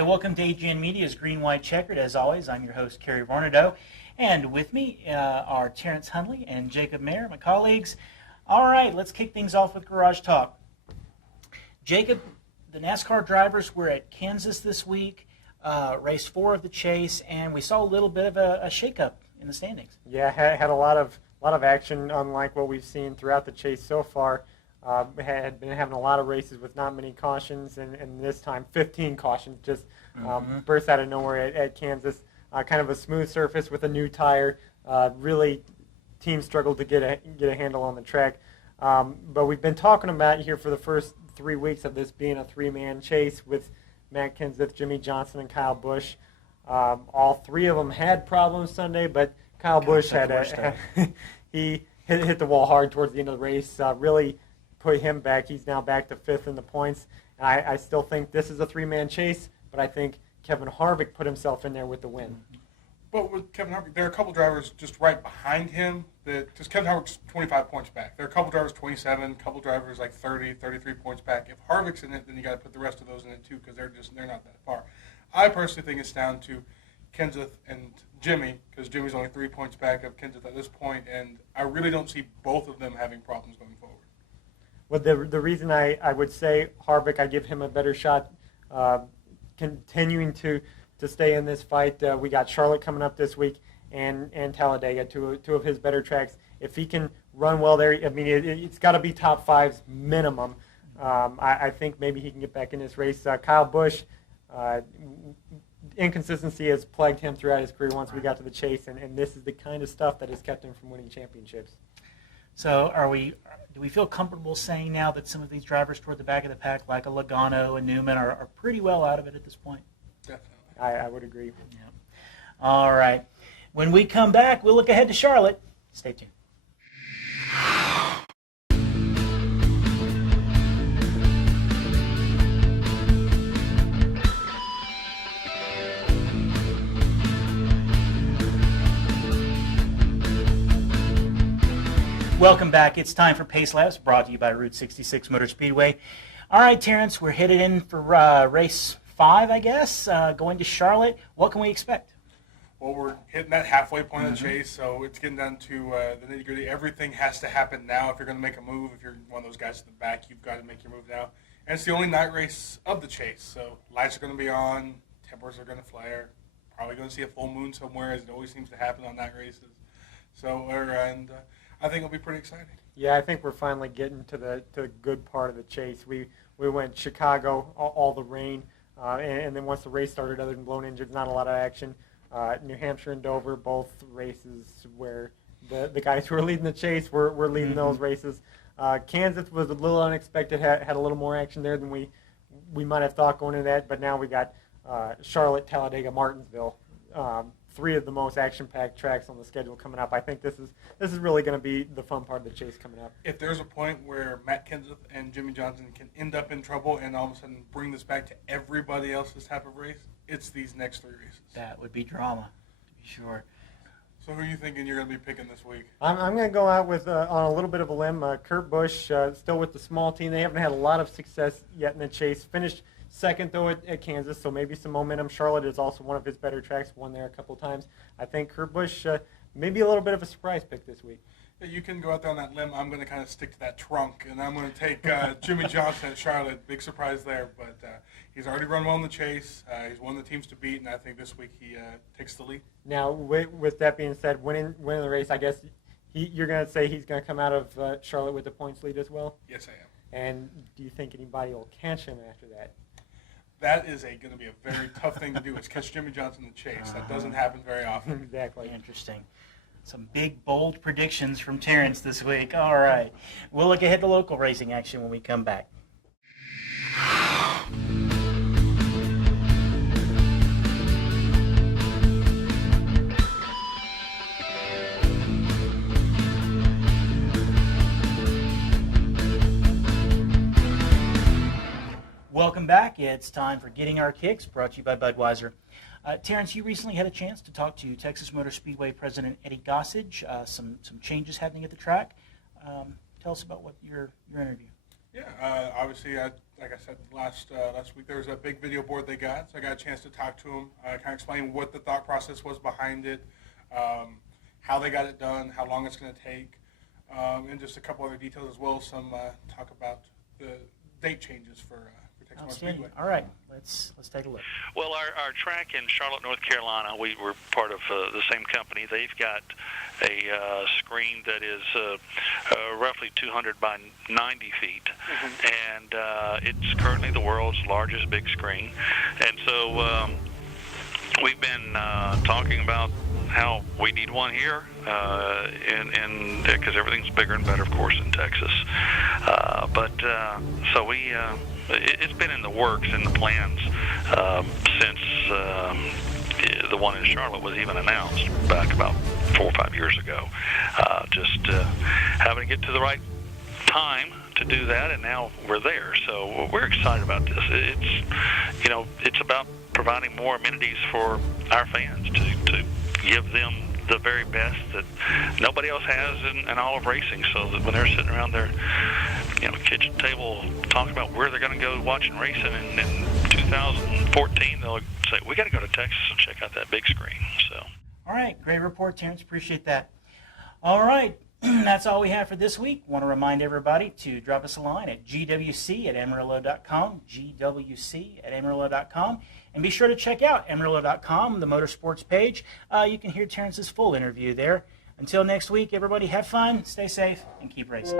Hi, welcome to AGN Media's Green White Checkered. As always, I'm your host, Kerry Vornado, and with me are Terrence Hundley and Jacob Mayer, my colleagues. All right, let's kick things off with Garage Talk. Jacob, the NASCAR drivers were at Kansas this week, race 4 of the chase, and we saw a little bit of a shakeup in the standings. Yeah, had a lot of action, unlike what we've seen throughout the chase so far. Had been having a lot of races with not many cautions, and this time 15 cautions just burst out of nowhere at Kansas. Kind of a smooth surface with a new tire. Really, teams struggled to get a handle on the track. But we've been talking about here for the first 3 weeks of this being a three-man chase with Matt Kenseth, Jimmy Johnson, and Kyle Busch. All three of them had problems Sunday, but Kyle Busch had he hit the wall hard towards the end of the race. Really put him back. He's now back to 5th in the points. And I still think this is a three-man chase, but I think Kevin Harvick put himself in there with the win. But with Kevin Harvick, there are a couple drivers just right behind him because Kevin Harvick's 25 points back. There are a couple drivers 27, a couple drivers like 30, 33 points back. If Harvick's in it, then you got to put the rest of those in it too because they're not that far. I personally think it's down to Kenseth and Jimmy because Jimmy's only 3 points back of Kenseth at this point, and I really don't see both of them having problems going forward. Well, the reason I would say Harvick, I give him a better shot continuing to stay in this fight. We got Charlotte coming up this week and Talladega, two of his better tracks. If he can run well there, I mean, it's got to be top fives minimum. I think maybe he can get back in this race. Kyle Busch, inconsistency has plagued him throughout his career once we got to the chase, and this is the kind of stuff that has kept him from winning championships. So do we feel comfortable saying now that some of these drivers toward the back of the pack, like a Logano and Newman, are pretty well out of it at this point? Definitely. I would agree. Yeah. All right. When we come back, we'll look ahead to Charlotte. Stay tuned. Welcome back. It's time for Pace Labs, brought to you by Route 66 Motor Speedway. All right, Terrence, we're headed in for race 5, I guess, going to Charlotte. What can we expect? Well, we're hitting that halfway point of the chase, so it's getting down to the nitty-gritty. Everything has to happen now if you're going to make a move. If you're one of those guys at the back, you've got to make your move now. And it's the only night race of the chase, so lights are going to be on, tempers are going to flare, probably going to see a full moon somewhere, as it always seems to happen on night races. So, I think it'll be pretty exciting. Yeah, I think we're finally getting to the good part of the chase. We went Chicago, all the rain, and then once the race started, other than blown engines, not a lot of action. New Hampshire and Dover, both races where the guys who were leading the chase were leading those races. Kansas was a little unexpected, had a little more action there than we might have thought going into that, but now we got Charlotte, Talladega, Martinsville. 3 of the most action-packed tracks on the schedule coming up. I think this is really going to be the fun part of the chase coming up. If there's a point where Matt Kenseth and Jimmy Johnson can end up in trouble and all of a sudden bring this back to everybody else's type of race, it's these next 3 races. That would be drama, to be sure. So who are you thinking you're going to be picking this week? I'm going to go out with on a little bit of a limb. Kurt Busch, still with the small team. They haven't had a lot of success yet in the chase. Finished second, though, at Kansas, so maybe some momentum. Charlotte is also one of his better tracks, won there a couple of times. I think Kurt Busch maybe a little bit of a surprise pick this week. Yeah, you can go out there on that limb. I'm going to kind of stick to that trunk, and I'm going to take Jimmy Johnson at Charlotte. Big surprise there, but he's already run well in the chase. He's one of the teams to beat, and I think this week he takes the lead. Now, with that being said, winning the race, I guess you're going to say he's going to come out of Charlotte with the points lead as well? Yes, I am. And do you think anybody will catch him after that? That is going to be a very tough thing to do, is catch Jimmy Johnson in the chase. That doesn't happen very often. Exactly. Interesting. Some big, bold predictions from Terrence this week. All right. We'll look ahead to local racing action when we come back. Welcome back. It's time for Getting Our Kicks, brought to you by Budweiser. Terrence, you recently had a chance to talk to Texas Motor Speedway President Eddie Gossage. Some changes happening at the track. Tell us about what your interview. Yeah, obviously, like I said last week, there was a big video board they got, so I got a chance to talk to them, kind of explain what the thought process was behind it, how they got it done, how long it's going to take, and just a couple other details as well. Some talk about the date changes for Texas Motor Outstanding. Speedway. All right, let's take a look. Well, our track in Charlotte, North Carolina, we're part of the same company. They've got a screen that is roughly 200 by 90 feet, and it's currently the world's largest big screen. And so we've been talking about how we need one here, because everything's bigger and better, of course, in Texas. So it's been in the works, in the plans, since the one in Charlotte was even announced back about 4 or 5 years ago. Just having to get to the right time to do that, and now we're there. So we're excited about this. It's about providing more amenities for our fans to give them the very best that nobody else has in all of racing, so that when they're sitting around their kitchen table talking about where they're going to go watching racing in 2014, they'll say, we got to go to Texas and check out that big screen. So, All right, great report, Terrence. Appreciate that. All right, that's all we have for this week. Want to remind everybody to drop us a line at gwc@amarillo.com, gwc@amarillo.com, and be sure to check out amarillo.com, the motorsports page. You can hear Terrence's full interview there. Until next week, everybody have fun, stay safe, and keep racing.